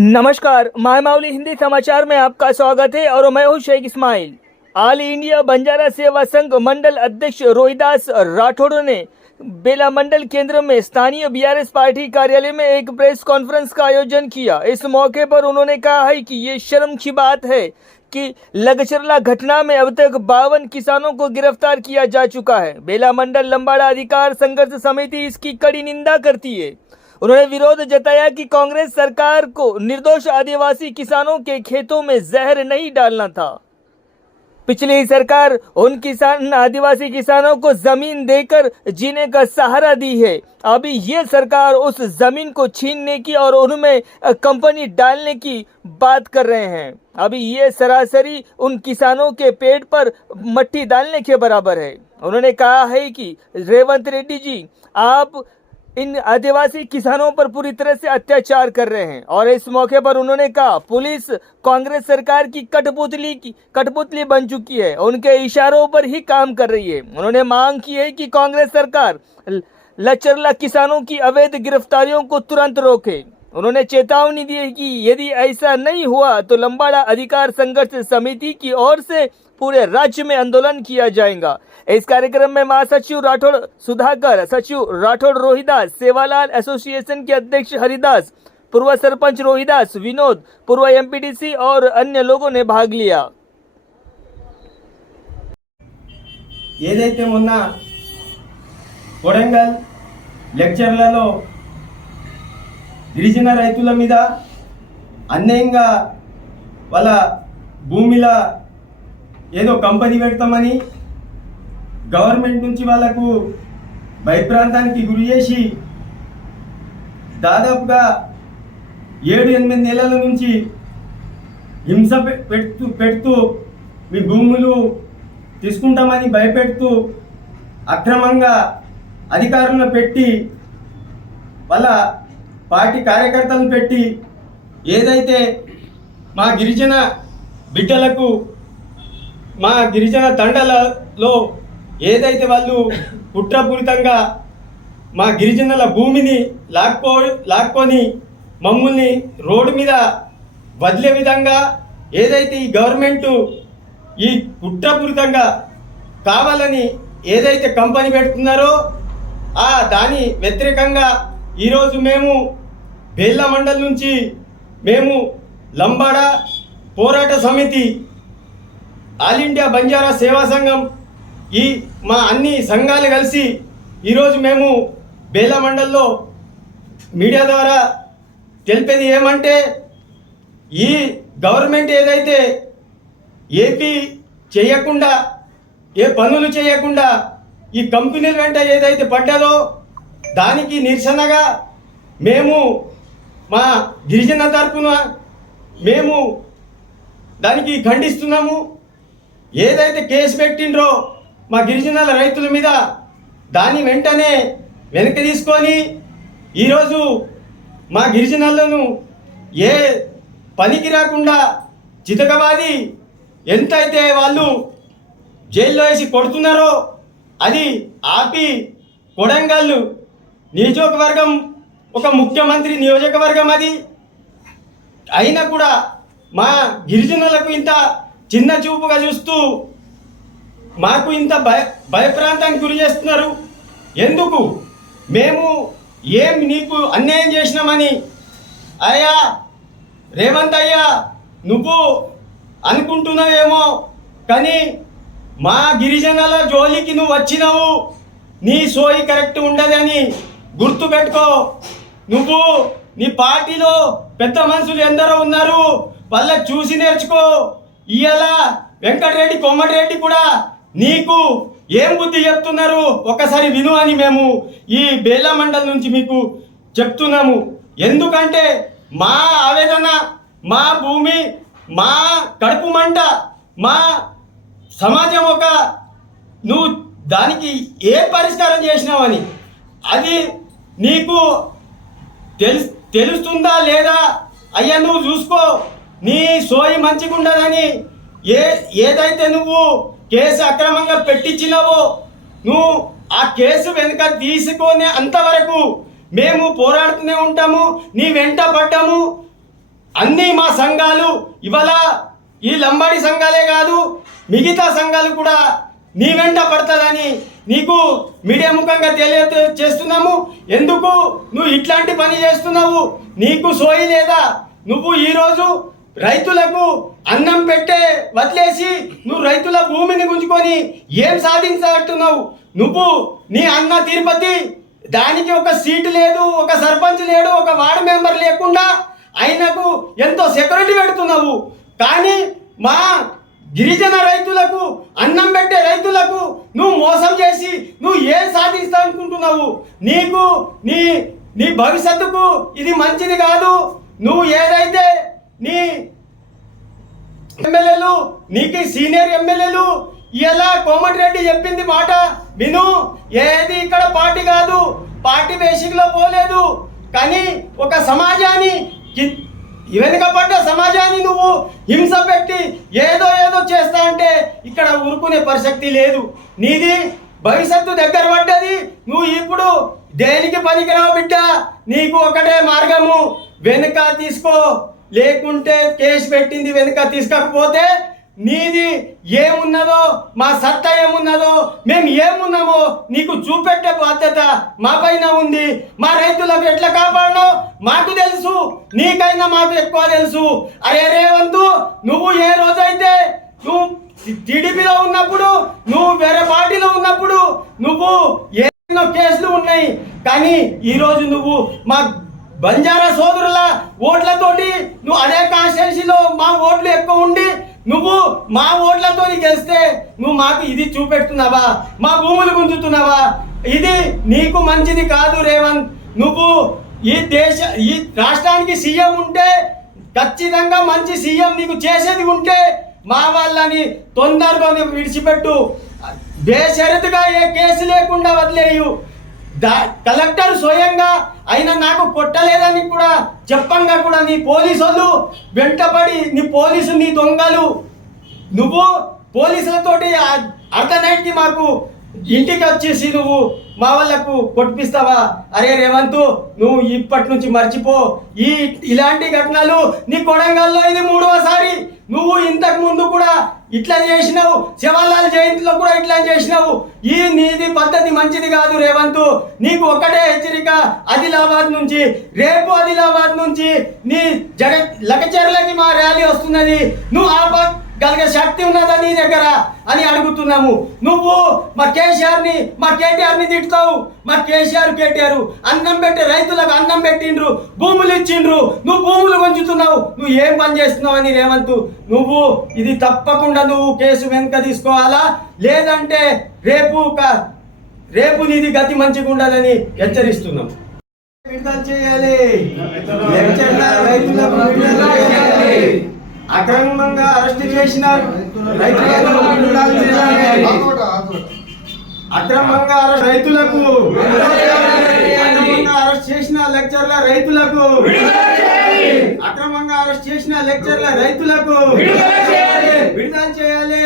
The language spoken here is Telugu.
नमस्कार, मायमावली हिंदी समाचार में आपका स्वागत है और मैं हूं शेख इस्माइल। ऑल इंडिया बंजारा सेवा संघ मंडल अध्यक्ष रोहिदास राठौड़ ने बेला मंडल केंद्र में स्थानीय बीआरएस पार्टी कार्यालय में एक प्रेस कॉन्फ्रेंस का आयोजन किया। इस मौके पर उन्होंने कहा है कि ये शर्म की बात है कि लगचरला घटना में अब तक 52 किसानों को गिरफ्तार किया जा चुका है। बेला मंडल लंबाड़ा अधिकार संघर्ष समिति इसकी कड़ी निंदा करती है। उन्होंने विरोध जताया कि कांग्रेस सरकार को निर्दोष आदिवासी किसानों के खेतों में जहर नहीं डालना था। पिछली सरकार उन आदिवासी किसानों को जमीन देकर जीने का सहारा दी है। अभी ये सरकार उस जमीन को छीनने की और उनमें कंपनी डालने की बात कर रहे हैं। अभी ये सरासरी उन किसानों के पेट पर मट्टी डालने के बराबर है। उन्होंने कहा है कि रेवंत रेड्डी जी, आप इन आदिवासी किसानों पर पूरी तरह से अत्याचार कर रहे हैं। और इस मौके पर उन्होंने कहा, पुलिस कांग्रेस सरकार की कठपुतली बन चुकी है, उनके इशारों पर ही काम कर रही है। उन्होंने मांग की है कि कांग्रेस सरकार लचरला किसानों की अवैध गिरफ्तारियों को तुरंत रोके। उन्होंने चेतावनी दी है कि यदि ऐसा नहीं हुआ तो लंबाड़ा अधिकार संघर्ष समिति की ओर से पूरे राज्य में आंदोलन किया जाएगा। इस कार्यक्रम में महासचिव राठौड़ सुधाकर, सचिव राठौड़ रोहिदास, सेवालाल एसोसिएशन के अध्यक्ष हरिदास, पूर्व सरपंच रोहिदास, विनोद, पूर्व एमपीडीसी और अन्य लोगों ने भाग लिया। ఏదైతే మొన్న కొడంగల్ లెక్చర్లలో గిరిజన రైతుల మీద అన్యాయంగా వాళ్ళ భూమిలో ఏదో కంపెనీ పెడతామని గవర్నమెంట్ నుంచి వాళ్ళకు భయప్రాంతానికి గురి చేసి దాదాపుగా 7-8 నెలల నుంచి హింస పెడుతూ మీ భూములు తీసుకుంటామని భయపెడుతూ అక్రమంగా అధికారులను పెట్టి వాళ్ళ పార్టీ కార్యకర్తలను పెట్టి ఏదైతే మా గిరిజన బిడ్డలకు మా గిరిజన తండలలో ఏదైతే వాళ్ళు కుట్రపూరితంగా మా గిరిజనుల భూమిని లాక్కొని మమ్మల్ని రోడ్డు మీద వదిలే విధంగా ఏదైతే ఈ గవర్నమెంటు ఈ కుట్రపూరితంగా కావాలని ఏదైతే కంపెనీ పెడుతున్నారో దాని వ్యతిరేకంగా ఈరోజు మేము బేలా మండల్ నుంచి మేము లంబాడా పోరాట సమితి, ఆల్ ఇండియా బంజారా సేవా సంఘం, ఈ మా అన్ని సంఘాలు కలిసి ఈరోజు మేము బేలా మండల్లో మీడియా ద్వారా తెలిపేది ఏమంటే, ఈ గవర్నమెంట్ ఏదైతే ఏపీ చేయకుండా, ఏ పనులు చేయకుండా ఈ కంపెనీల వెంట ఏదైతే పడ్డదో దానికి నిరసనగా మేము మా గిరిజన తరపున మేము దానికి ఖండిస్తున్నాము. ఏదైతే కేసు పెట్టిండ్రో మా గిరిజనుల రైతుల మీద దాని వెంటనే వెనక్కి తీసుకొని ఈరోజు మా గిరిజనులను ఏ పనికి రాకుండా చితకబాది ఎంతైతే వాళ్ళు జైల్లో వేసి కొడుతున్నారో అది ఆపి, కొడంగల్ నియోజకవర్గం ఒక ముఖ్యమంత్రి నియోజకవర్గం అది అయినా కూడా మా గిరిజనులకు ఇంత చిన్న చూపుగా చూస్తూ మాకు ఇంత భయప్రాంతానికి గురి చేస్తున్నారు. ఎందుకు? మేము ఏం నీకు అన్యాయం చేసినామని? అయ్యా రేవంత్ అయ్యా, నువ్వు అనుకుంటున్నావేమో, కానీ మా గిరిజనుల జోలికి నువ్వు వచ్చినావు, నీ సోయి కరెక్ట్ ఉండదని గుర్తుపెట్టుకో. నువ్వు నీ పార్టీలో పెద్ద మనుషులు ఎందరో ఉన్నారు, వాళ్ళ చూసి నేర్చుకో. ఇవాళ వెంకటరెడ్డి, కోమటిరెడ్డి కూడా నీకు ఏం బుద్ధి చెప్తున్నారు ఒకసారి విను అని మేము ఈ బేలా మండల్ నుంచి మీకు చెప్తున్నాము. ఎందుకంటే మా ఆవేదన, మా భూమి, మా కడుపు మంట, మా సమాజం నువ్వు దానికి ఏ పరిష్కారం చేసినావని అది నీకు తెలుస్తుందా లేదా? అయ్యా నువ్వు చూసుకో, నీ సోయి మంచిగా ఉండదని ఏదైతే నువ్వు కేసు అక్రమంగా పెట్టించినావో నువ్వు ఆ కేసు వెనుక తీసుకొని అంతవరకు మేము పోరాడుతూనే ఉంటాము, నీ వెంట పడ్డాము. అన్నీ మా సంఘాలు ఇవాళ ఈ లంబాడి సంఘాలే కాదు మిగతా సంఘాలు కూడా నీ వెంట పడుతుందని నీకు మీడియా ముఖంగా తెలియజేస్తున్నాము. ఎందుకు నువ్వు ఇట్లాంటి పని చేస్తున్నావు? నీకు సోయి లేదా? నువ్వు ఈరోజు రైతులకు అన్నం పెట్టే వదిలేసి నువ్వు రైతుల భూమిని గుంజుకొని ఏం సాధించగట్టున్నావు? నువ్వు నీ అన్న తిరుపతి దానికి ఒక సీటు లేదు, ఒక సర్పంచ్ లేడు, ఒక వార్డు మెంబర్ లేకుండా ఆయనకు ఎంతో సెక్యూరిటీ పెడుతున్నావు. కానీ మా గిరిజన రైతులకు అన్నం పెట్టే రైతులకు నువ్వు మోసం చేసి నువ్వు ఏం సాధిస్తావు అనుకుంటున్నావు? నీకు నీ నీ భవిష్యత్తుకు ఇది మంచిది కాదు. నువ్వు ఏదైతే నీ ఎమ్మెల్యేలు నీకు సీనియర్ ఎమ్మెల్యేలు ఇలా కోమటిరెడ్డి చెప్పింది మాట విను. ఏది ఇక్కడ పార్టీ కాదు, పార్టీ బేసిక్లో పోలేదు. కానీ ఒక సమాజాన్ని వెనుకబడ్డ సమాజాన్ని నువ్వు హింస పెట్టి ఏదో చేస్తా అంటే ఇక్కడ ఊరుకునే పరిశక్తి లేదు. నీది భవిష్యత్తు దగ్గర పడ్డది. నువ్వు ఇప్పుడు దేనికి పనికిరావు బిడ్డ. నీకు ఒకటే మార్గము, వెనుక తీసుకో. లేకుంటే కేసు పెట్టింది వెనుక తీసుకోకపోతే నీది ఏమున్నదో మా సత్తా ఏమున్నదో మేము ఏమున్నామో నీకు చూపెట్టే బాధ్యత మా పైన ఉంది. మా రైతులకు ఎట్లా కాపాడనో మాకు తెలుసు, నీకైనా మాకు ఎక్కువ తెలుసు. అరే రేవంతు, నువ్వు ఏ రోజైతే నువ్వు టీడీపీలో ఉన్నప్పుడు, నువ్వు వేరే పార్టీలో ఉన్నప్పుడు నువ్వు ఎన్నో కేసులు ఉన్నాయి. కానీ ఈరోజు నువ్వు మా బంజారా సోదరుల ఓట్లతోటి నువ్వు అదే కాన్స్టిట్యున్సీలో మా ఓట్లు ఎక్కువ ఉండి నువ్వు మా ఓట్లతో గెలిస్తే నువ్వు మాకు ఇది చూపెడుతున్నావా? మా భూములు గుంజుతున్నావా? ఇది నీకు మంచిది కాదు రేవంత్. నువ్వు ఈ రాష్ట్రానికి సీఎం ఉంటే ఖచ్చితంగా మంచి సీఎం నీకు చేసేది ఉంటే మా వాళ్ళని తొందరగా విడిచిపెట్టు. బేషరతుగా ఏ కేసు లేకుండా వదిలేయు. కలెక్టర్ స్వయంగా అయినా నాకు కొట్టలేదని కూడా చెప్పంగా కూడా నీ పోలీసు వాళ్ళు వెంటపడి నీ దొంగలు నువ్వు పోలీసులతోటి అర్ధనైట్కి మాకు ఇంటికి వచ్చేసి నువ్వు మా వాళ్ళకు కొట్టిస్తావా? అరే రేవంతు, నువ్వు ఇప్పటి నుంచి మర్చిపో. ఇలాంటి ఘటనలు నీ కొడంగల్లో ఇది 3వసారి. నువ్వు ఇంతకు ముందు కూడా ఇట్లా చేసినావు, శివలాల్ జయంతిలో కూడా ఇట్లా చేసినావు. నీది పద్ధతి మంచిది కాదు రేవంతు. నీకు ఒకటే హెచ్చరిక, ఆదిలాబాద్ నుంచి రేపు ఆదిలాబాద్ నుంచి నీ లకచెర్లకి మా ర్యాలీ వస్తున్నది. నువ్వు ఆపగలిగే శక్తి ఉన్నదా నీ దగ్గర అని అడుగుతున్నాము. నువ్వు మా కేటీఆర్ని తిట్టుతావు. మా కేటీఆర్ అన్నం పెట్టి రైతులకు అన్నం పెట్టిండ్రు, భూములు ఇచ్చిండ్రు. నువ్వు భూములు కొంచుతున్నావు. నువ్వు ఏం పని చేస్తున్నావు అని రేవంతు, నువ్వు ఇది తప్పకుండా నువ్వు కేసు వెనుక తీసుకోవాలా, లేదంటే రేపు నీది గతి మంచిగా ఉండాలని హెచ్చరిస్తున్నాం. విడుదల చేయాలి, అక్రమంగా అరెస్ట్ చేసిన అక్రమంగా రైతులకు అరెస్ట్ చేసిన లెక్చర్ల రైతులకు అక్రమంగా అరెస్ట్ చేసిన లెక్చర్ల రైతులకు విడుదల చేయాలి.